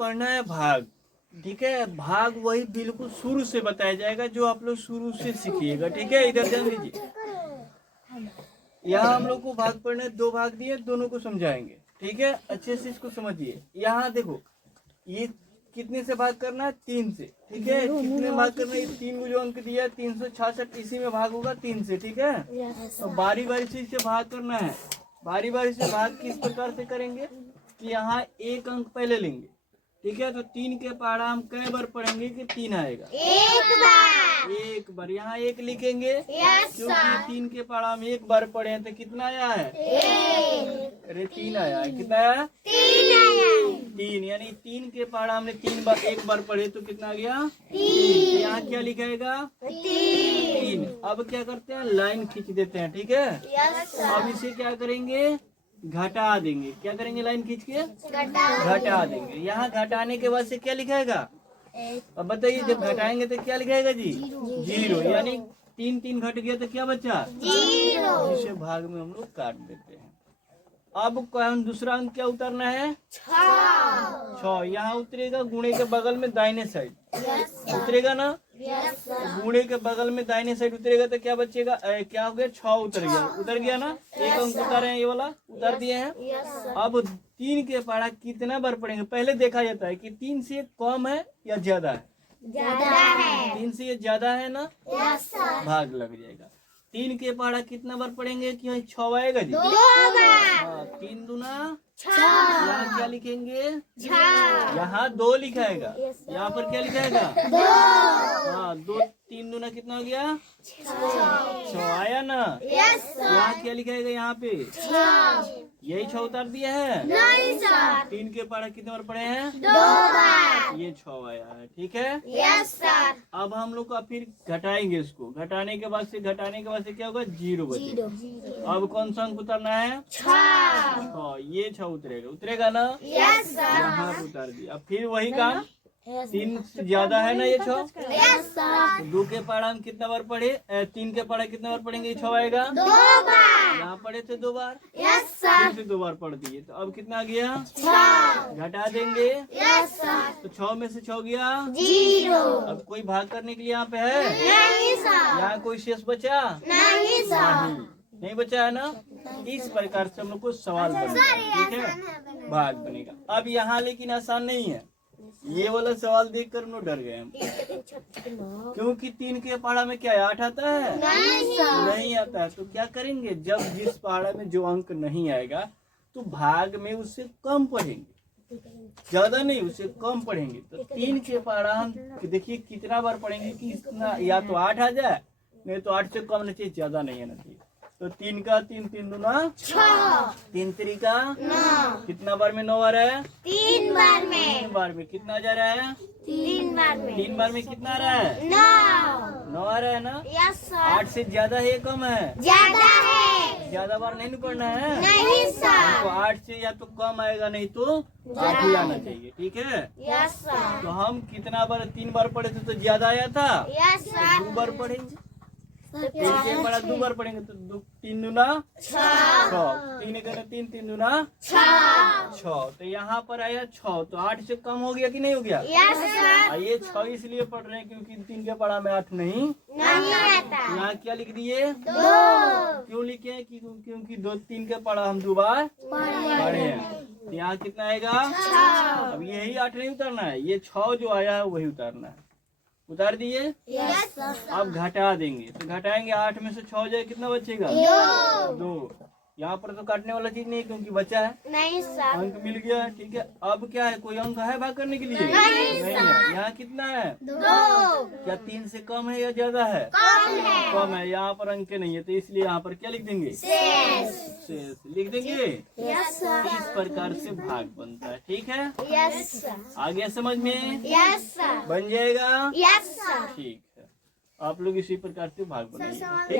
पढ़ना है भाग। ठीक है, भाग वही बिल्कुल शुरू से बताया जाएगा जो आप लोग शुरू से सीखिएगा। ठीक है, इधर ध्यान दीजिए। यहाँ हम लोग को भाग पढ़ने 2 भाग दिए, दोनों को समझाएंगे। ठीक है, अच्छे से इसको समझिए। यहाँ देखो, ये कितने से भाग करना है? 3 से। ठीक है, कितने भाग करना है? 3 को जो अंक दिया है 366, इसी में भाग होगा 3 से। ठीक है, तो बारी बारी से इसे भाग करना है। बारी बारी से भाग किस प्रकार से करेंगे कि यहाँ 1 अंक पहले लेंगे। ठीक है, तो 3 के पहाड़ा हम कई बार पढ़ेंगे कि 3 आएगा? 1 बार। यहाँ 1 लिखेंगे क्योंकि 3 के पहाड़ा हम 1 बार पढ़े हैं, तो कितना आया है? अरे 3 आया है। कितना आया? 3। यानी 3 के पहाड़ा हमने 1 बार पढ़े, तो कितना आ गया? 3। यहाँ क्या लिखाएगा? 3। अब क्या करते हैं? लाइन खींच देते हैं। ठीक है, अब इसे क्या करेंगे? घटा देंगे। क्या करेंगे? लाइन खींच के घटा देंगे। यहाँ घटाने के बाद से क्या लिखाएगा? अब बताइए, जब घटाएंगे तो क्या लिखाएगा जी? 0। यानी 3 घट गया तो क्या बचा? 0। जिसे भाग में हम लोग काट देते हैं। अब दूसरा अंक क्या उतारना है? 6। यहाँ उतरेगा गुणे के बगल में दाहिने साइड। उतरेगा ना? गुणे के बगल में दाहिने साइड उतरेगा तो क्या बचेगा? क्या हो गया? 6 उतर गया। उतर गया ना? 1 अंक उतारे हैं, ये वाला उतार दिए हैं। अब 3 के पहाड़ा कितना बार पढ़ेंगे? पहले देखा जाता है कि 3 से कम है या ज्यादा है? 3 से ये ज्यादा है ना? भाग लग जाएगा। 3 के पहाड़ा कितना बार पढ़ेंगे कि 6 आएगा जी? 2 बार। 3 दूना 6। यहाँ क्या लिखेंगे? यहाँ 2 लिखाएगा। यहाँ पर क्या लिखाएगा? 2। हाँ, 2 3 दूना कितना हो गया? 6 आया ना? यहाँ क्या लिखाएगा? यहाँ पे यही 6 उतार दिया है? नहीं सर। 3 के पहाड़ा कितने बार पढ़े हैं? 2 बार। ये 6 आया है। ठीक है, यस सर। अब हम लोग का फिर घटाएंगे इसको। घटाने के बाद से क्या होगा? 0 बचेगा। अब कौन सा अंक उतारना है? 6। ये 6 उतरेगा ना? Yes sir. यहाँ पे उतार दिया। अब फिर वही काम, 3 से ज्यादा है ना ये 6? Yes sir. 2 के पहाड़ा हम कितना बार पढ़े? 3 के पहाड़ा कितना बार पढ़ेंगे? 6 आएगा? 2 बार। यहाँ पढ़े थे 2 बार? Yes sir. 2 बार पढ़ दिए, तो अब कितना आ गया? 6। घटा देंगे? Yes sir. तो 6 में से 6 गया? 0। अब कोई भाग करने के लिए यहाँ पे है? नहीं सर। यहाँ कोई शेष बचा? नहीं सर। नहीं बचा है ना? इस प्रकार से हम लोग को सवाल बनेगा। ठीक है, भाग बनेगा। अब यहाँ लेकिन आसान नहीं है। ये वाला सवाल देखकर हम लोग डर गए हम, क्योंकि 3 के पहाड़ा में क्या 8 आता है? नहीं आता है। तो क्या करेंगे? जब जिस पहाड़ा में जो अंक नहीं आएगा तो भाग में उससे कम पढ़ेंगे, ज्यादा नहीं, उससे कम पढ़ेंगे। तो 3 के पहाड़ा हम देखिए कितना बार पढ़ेंगे कि इतना या तो 8 आ जाए, नहीं तो 8 से कम नहीं चाहिए, ज्यादा नहीं आना चाहिए। तो 3 का 3 दूना 6। 3 3 का 9। कितना बार में 9 आ रहा है? 3 बार में। 3 बार में कितना जा रहा है? 3 बार में। 3 बार में कितना आ रहा है? 9 आ रहा है ना? Yes sir. 8 से ज्यादा है कम है? ज्यादा है। ज्यादा बार नहीं पढ़ना है? नहीं सर। तो 8 से या तो कम आएगा, नहीं तो 8 ही आना चाहिए। ठीक है, यस सर। तो हम कितना बार? 3 बार पढ़े थे तो ज्यादा आया था? Yes sir. 2 बार पढ़ेंगे। 3 के पहाड़ा 2 बार पढ़ेंगे तो 3 दूना 6। 3 का 3 दूना 6। तो यहाँ पर आया 6, तो 8 से कम हो गया कि नहीं हो गया? Yes sir. ये 6 इसलिए पढ़ रहे हैं क्योंकि 3 के पहाड़ा में 8 नहीं आता। यहाँ क्या लिख दिए? 2। क्यों लिखे? क्योंकि 3 के पहाड़ा हम 2 बार पढ़े हैं। यहाँ कितना आएगा? 6। अब यही 8 नहीं उतारना है, ये 6 जो आया है वही उतारना है। उतार दिए? Yes sir. अब घटा देंगे, तो घटाएंगे 8 में से 6 जाए, कितना बचेगा? 2। यहाँ पर तो काटने वाला चीज नहीं क्योंकि बचा है। नहीं सर। अंक मिल गया। ठीक है, अब क्या है? कोई अंक है भाग करने के लिए? नहीं है। यहाँ कितना है? 2। क्या 3 से कम है या ज्यादा है? कम है। यहाँ पर अंक नहीं है, तो इसलिए यहाँ पर क्या लिख देंगे? शेष लिख देंगे। Yes sir. इस प्रकार से भाग बनता है। ठीक है, यस सर। आ गया समझ में? Yes sir. बन जाएगा? Yes sir. ठीक है, आप लोग इसी प्रकार से भाग बनाइए।